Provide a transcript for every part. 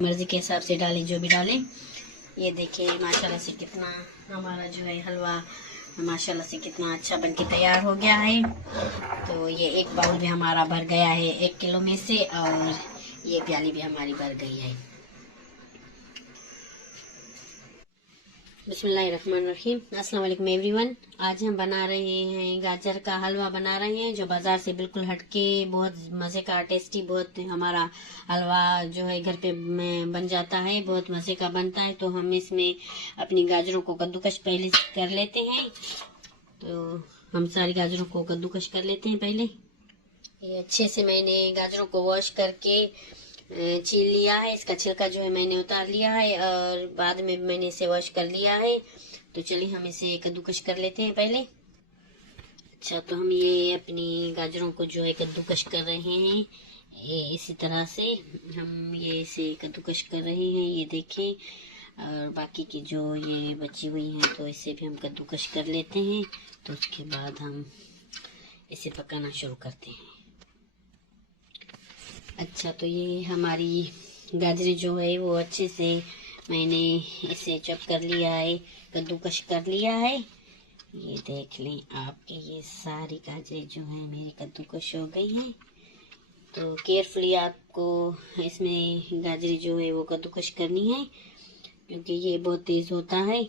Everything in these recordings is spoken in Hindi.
मर्जी के हिसाब से डालें, जो भी डालें। ये देखिए माशाल्लाह से कितना हमारा जो है हलवा माशाल्लाह से कितना अच्छा बनके तैयार हो गया है। तो ये एक बाउल भी हमारा भर गया है 1 किलो में से, और ये प्याली भी हमारी भर गई है। बिस्मिल्लाहिर्रहमानिर्रहीम। अस्सलाम वालेकुम एवरीवन। आज हम बना रहे हैं गाजर का हलवा बना रहे हैं, जो बाजार से बिल्कुल हटके बहुत मज़े का टेस्टी बहुत हमारा हलवा जो है घर पे में बन जाता है, बहुत मज़े का बनता है। तो हम इसमें अपनी गाजरों को कद्दूकश पहले कर लेते हैं। तो हम सारी गाजरों को कद्दूकश कर लेते हैं पहले। ये अच्छे से मैंने गाजरों को वॉश करके छील लिया है। इसका छिलका जो है मैंने उतार लिया है और बाद में मैंने इसे वॉश कर लिया है। तो चलिए हम इसे कद्दूकश कर लेते हैं पहले। अच्छा, तो हम ये अपनी गाजरों को जो है कद्दूकश कर रहे हैं, ये इसी तरह से हम ये इसे कद्दूकश कर रहे हैं, ये देखें। और बाकी की जो ये बची हुई हैं तो इसे भी हम कद्दूकश कर लेते हैं। तो उसके बाद हम इसे पकाना शुरू करते हैं। अच्छा, तो ये हमारी गाजरें जो है वो अच्छे से मैंने इसे चॉप कर लिया है, कद्दूकश कर लिया है। ये देख लें आपके, ये सारी गाजरें जो है मेरी कद्दूकश हो गई हैं। तो केयरफुली आपको इसमें गाजरें जो है वो कद्दूकश करनी है, क्योंकि ये बहुत तेज़ होता है।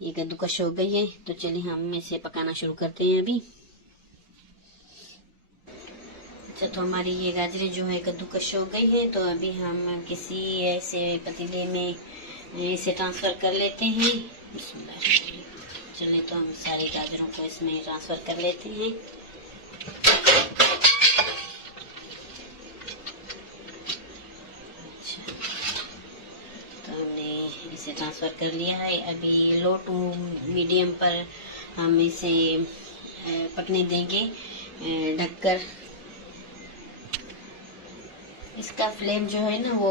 ये कद्दूकश हो गई है, तो चलिए हम इसे पकाना शुरू करते हैं अभी। अच्छा, तो हमारी ये गाजरें जो है कद्दूकश हो गई है, तो अभी हम किसी ऐसे पतीले में इसे ट्रांसफ़र कर लेते हैं। चलिए, तो हम सारी गाजरों को इसमें ट्रांसफ़र कर लेते हैं। अच्छा, तो हमने इसे ट्रांसफ़र कर लिया है। अभी लो टू मीडियम पर हम इसे पकने देंगे ढककर। इसका फ्लेम जो है ना वो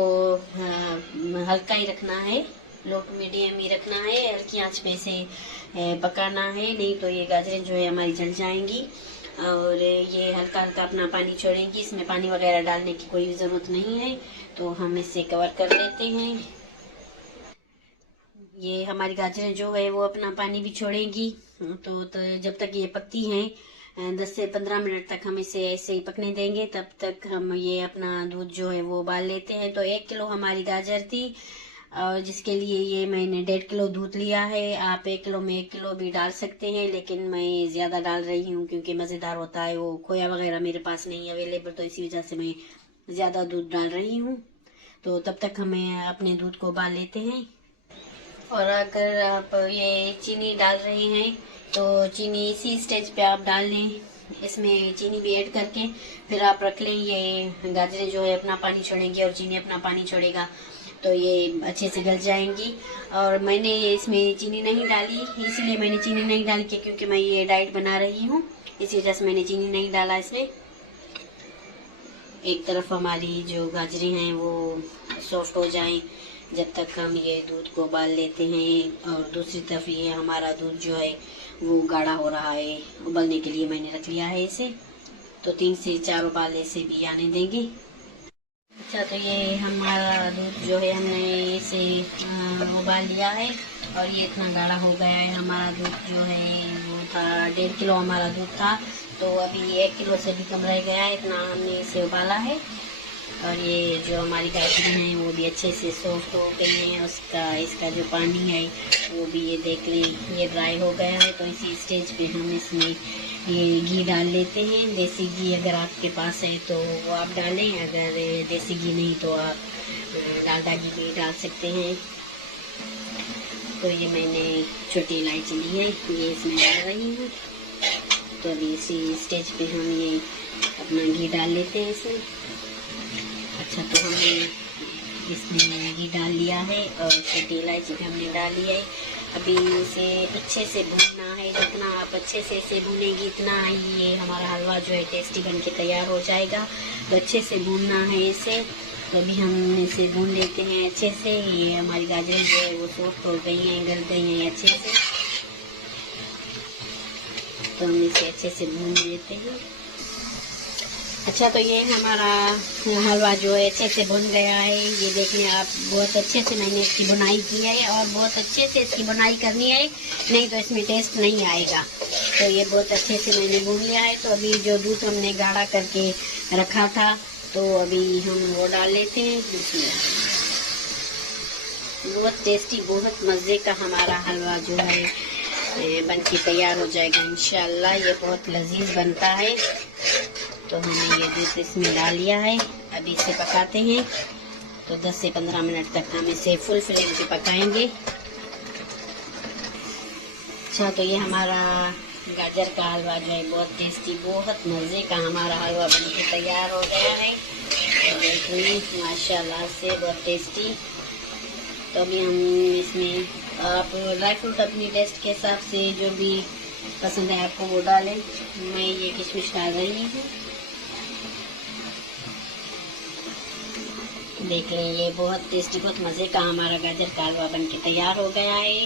हल्का ही रखना है, लो टू मीडियम ही रखना है, हल्की आंच पे इसे पकाना है, नहीं तो ये गाजरें जो है हमारी जल जाएंगी और ये हल्का हल्का अपना पानी छोड़ेंगी। इसमें पानी वगैरह डालने की कोई ज़रूरत नहीं है। तो हम इसे कवर कर लेते हैं। ये हमारी गाजरें जो है वो अपना पानी भी छोड़ेंगी। तो जब तक ये पकती हैं 10 से 15 मिनट तक हम इसे ऐसे ही पकने देंगे। तब तक हम ये अपना दूध जो है वो उबाल लेते हैं। तो 1 किलो हमारी गाजर थी, और जिसके लिए ये मैंने 1.5 किलो दूध लिया है। आप 1 किलो में 1 किलो भी डाल सकते हैं, लेकिन मैं ज़्यादा डाल रही हूँ क्योंकि मज़ेदार होता है। वो खोया वगैरह मेरे पास नहीं अवेलेबल, तो इसी वजह से मैं ज़्यादा दूध डाल रही हूँ। तो तब तक हमें अपने दूध को उबाल लेते हैं। और अगर आप ये चीनी डाल रहे हैं तो चीनी इसी स्टेज पे आप डाल लें, इसमें चीनी भी ऐड करके फिर आप रख लें। ये गाजरें जो है अपना पानी छोड़ेंगी और चीनी अपना पानी छोड़ेगा, तो ये अच्छे से गल जाएंगी। और मैंने इसमें चीनी नहीं डाली, इसीलिए मैंने चीनी नहीं डाली क्योंकि मैं ये डाइट बना रही हूँ, इसी वजह से मैंने चीनी नहीं डाला इसमें। एक तरफ हमारी जो गाजरें हैं वो सॉफ्ट हो जाएं जब तक हम ये दूध को उबाल लेते हैं, और दूसरी तरफ ये हमारा दूध जो है वो गाढ़ा हो रहा है। उबलने के लिए मैंने रख लिया है इसे, तो 3 से 4 उबाले से भी आने देंगे। अच्छा, तो ये हमारा दूध जो है हमने इसे उबाल लिया है और ये इतना गाढ़ा हो गया है। हमारा दूध जो है वो था 1.5 किलो हमारा दूध था, तो अभी 1 किलो से भी कम रह गया है, इतना हमने इसे उबाला है। और ये जो हमारी गाजरें हैं वो भी अच्छे से सॉफ्ट हो गई हैं। इसका जो पानी है वो भी ये देख लें ये ड्राई हो गया है। तो इसी स्टेज पे हम इसमें ये घी डाल लेते हैं। देसी घी अगर आपके पास है तो वो आप डालें, अगर देसी घी नहीं तो आप डालडा घी भी डाल सकते हैं। तो ये मैंने छोटी इलायची ली है, ये इसमें डाल रही हूँ। तो अभी इसी स्टेज पे हम ये अपना घी डाल लेते हैं इसमें। अच्छा, तो हमने इसमें घी डाल लिया है और छोटी इलायची भी हमने डाली है। अभी इसे अच्छे से भूनना है, जितना आप अच्छे से इसे भूनेंगी इतना ये हमारा हलवा जो है टेस्टी बन के तैयार हो जाएगा। तो अच्छे से भूनना है इसे। तो अभी हम इसे भून लेते हैं अच्छे से। ये हमारी गाजरें जो है वो सॉफ्ट हो गई हैं, गल गई हैं अच्छे से। तो हम इसे अच्छे से भून लेते हैं। अच्छा, तो ये हमारा हलवा जो है अच्छे से भुन गया है। ये देखिए आप, बहुत अच्छे से मैंने इसकी बुनाई की है और बहुत अच्छे से इसकी बुनाई करनी है, नहीं तो इसमें टेस्ट नहीं आएगा। तो ये बहुत अच्छे से मैंने भून लिया है। तो अभी जो दूध हमने गाढ़ा करके रखा था, तो अभी हम वो डाल लेते हैं इसमें। बहुत टेस्टी, बहुत मज़े का हमारा हलवा जो है बन के तैयार हो जाएगा इंशाल्लाह। ये बहुत लजीज बनता है। तो हमने ये दूध इसमें डाल लिया है। अभी इसे पकाते हैं। तो 10 से 15 मिनट तक हम इसे फुल फ्लेम पे पकाएंगे। अच्छा, तो ये हमारा गाजर का हलवा जो है बहुत टेस्टी, बहुत मज़े का हमारा हलवा बन के तैयार हो गया है। तो देखिए माशाल्लाह से बहुत टेस्टी। तो अभी हम इसमें, आप ड्राई फ्रूट अपनी टेस्ट के हिसाब से जो भी पसंद है आपको वो डालें। मैं ये किशमिश डाल रही हूँ। देख लें, ये बहुत टेस्टी, बहुत मज़े का हमारा गाजर का हलवा बन के तैयार हो गया है।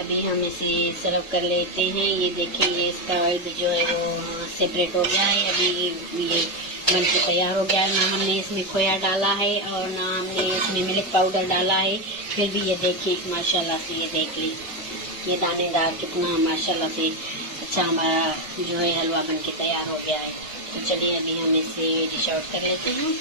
अभी हम इसे सर्व कर लेते हैं। ये देखिए, ये इसका ऑयल जो है वो सेपरेट हो गया है। अभी ये बन के तैयार हो गया है। ना हमने इसमें खोया डाला है और ना हमने इसमें मिल्क पाउडर डाला है, फिर भी ये देखिए माशाल्लाह से, ये देख ली, ये दानेदार कितना माशाल्लाह से अच्छा हमारा जो है हलवा बन के तैयार हो गया है। तो चलिए अभी हम इसे डिश आउट कर लेते हैं।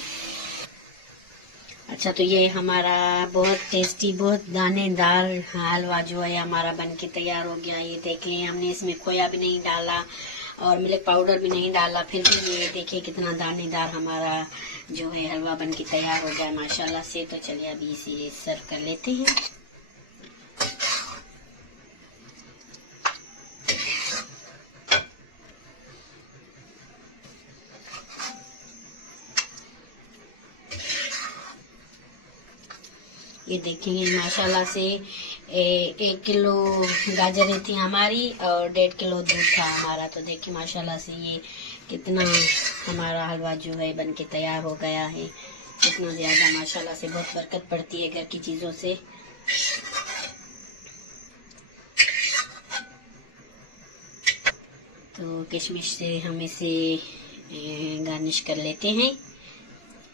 अच्छा, तो ये हमारा बहुत टेस्टी, बहुत दानेदार हलवा जो है हमारा बन के तैयार हो गया। ये देखिए, हमने इसमें खोया भी नहीं डाला और मिल्क पाउडर भी नहीं डाला, फिर भी ये देखिए कितना दानेदार हमारा जो है हलवा बन के तैयार हो गया माशाल्लाह से। तो चलिए अभी इसे सर्व कर लेते हैं। ये देखेंगे माशाल्लाह से 1 किलो गाजरें थी हमारी और 1.5 किलो दूध था हमारा। तो देखिए माशाल्लाह से ये कितना हमारा हलवा जो है बन के तैयार हो गया है। कितना ज़्यादा माशाल्लाह से, बहुत बरकत पड़ती है घर की चीज़ों से। तो किशमिश से हम इसे गार्निश कर लेते हैं।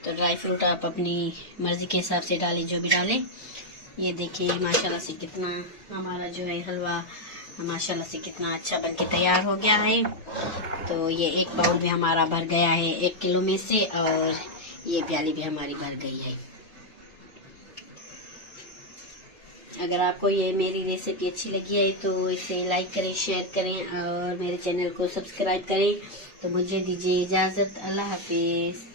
तो ड्राई फ्रूट आप अपनी मर्ज़ी के हिसाब से डालें, जो भी डालें। ये देखिए माशाल्लाह से कितना हमारा जो है हलवा माशाल्लाह से कितना अच्छा बन के तैयार हो गया है। तो ये एक बाउल भी हमारा भर गया है 1 किलो में से, और ये प्याली भी हमारी भर गई है। अगर आपको ये मेरी रेसिपी अच्छी लगी है तो इसे लाइक करें, शेयर करें और मेरे चैनल को सब्सक्राइब करें। तो मुझे दीजिए इजाज़त। अल्लाह हाफिज़।